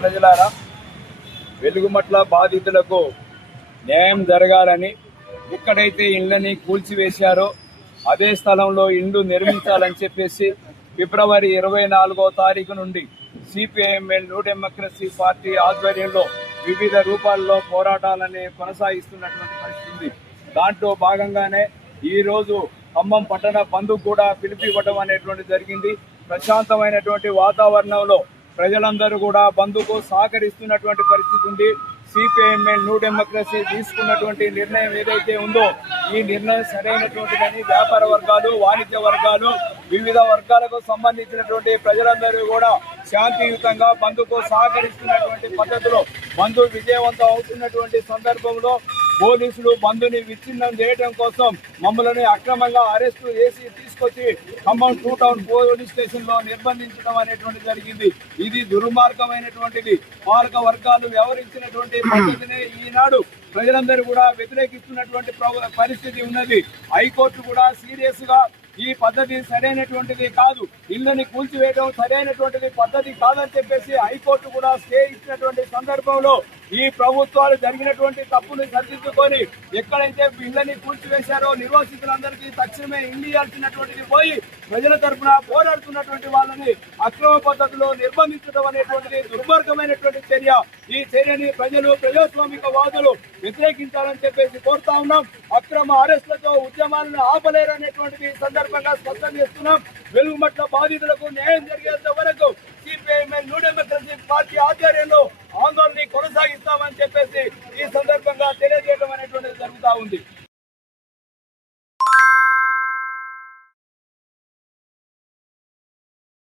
ప్రజలారా, వెలుగుమట్ల బాధితులకు న్యాయం జరగాలని, ఎక్కడైతే ఇళ్లని కూల్చివేశారో అదే స్థలంలో ఇండ్లు నిర్మించాలని చెప్పేసి ఫిబ్రవరి 24వ తారీఖు నుండి సిపిఐఎంఎల్ న్యూ డెమోక్రసీ పార్టీ ఆధ్వర్యంలో వివిధ రూపాల్లో పోరాటాలని కొనసాగిస్తున్నటువంటి పరిస్థితి. దాంట్లో భాగంగానే ఈరోజు ఖమ్మం పట్టణ బంద్ కూడా పిలుపివ్వడం అనేటువంటి జరిగింది. ప్రశాంతమైనటువంటి వాతావరణంలో ప్రజలందరూ కూడా బంద్కు సహకరిస్తున్నటువంటి పరిస్థితి ఉంది. సిపిఐఎంఎల్ న్యూ డెమోక్రసీ తీసుకున్నటువంటి నిర్ణయం ఏదైతే ఉందో ఈ నిర్ణయం సరైనటువంటిదని వ్యాపార వర్గాలు, వాణిజ్య వర్గాలు, వివిధ వర్గాలకు సంబంధించినటువంటి ప్రజలందరూ కూడా శాంతియుతంగా బంద్కు సహకరిస్తున్నటువంటి పద్ధతిలో బంద్ విజయవంతం అవుతున్నటువంటి సందర్భంలో పోలీసులు బంద్ని విచ్ఛిన్నం చేయడం కోసం మమ్మల్ని అక్రమంగా అరెస్టు చేసి తీసుకొచ్చి ఖమ్మం 2 టౌన్ పోలీస్ స్టేషన్ లో నిర్బంధించడం అనేటువంటి జరిగింది. ఇది దుర్మార్గమైనటువంటిది. పాలక వర్గాలు వ్యవహరించినటువంటి పద్ధతిని ఈనాడు ప్రజలందరూ కూడా వ్యతిరేకిస్తున్నటువంటి పరిస్థితి ఉన్నది. హైకోర్టు కూడా సీరియస్ గా ఈ పద్ధతి సరైనటువంటిది కాదు, ఇళ్ళని కూల్చివేయడం సరైనటువంటిది పద్ధతి కాదని చెప్పేసి హైకోర్టు కూడా స్టే ఇచ్చినటువంటి సందర్భంలో ఈ ప్రభుత్వాలు జరిగినటువంటి తప్పుని సరిదిద్దుకొని ఎక్కడైతే ఇళ్ళని కూల్చివేశారో నిర్వాసితులందరికీ తక్షణమే ఇల్లు ఇవ్వాల్సినటువంటిది పోయి ప్రజల తరఫున పోరాడుతున్నటువంటి వాళ్ళని అక్రమ పద్ధతిలో నిర్బంధించడం అనేటువంటిది దుర్మార్గమైనటువంటి చర్య. ఈ చర్యని ప్రజలు, ప్రజాస్వామిక వాదులు వ్యతిరేకించాలని చెప్పేసి కోరుతా ఉన్నాం. అక్రమ అరెస్టులతో ఉద్యమాలను ఆపలేరనేటువంటిది సందర్భంగా స్పష్టం చేస్తున్నాం. వెలుగుమట్ల బాధితులకు న్యాయం జరిగేంత వరకు సిపిఐఎంఎల్ న్యూ డెమోక్రసీ పార్టీ ఆధ్వర్యంలో ఆందోళన కొనసాగిస్తామని చెప్పేసి ఈ సందర్భంగా తెలియజేయడం అనేటువంటిది జరుగుతూ ఉంది.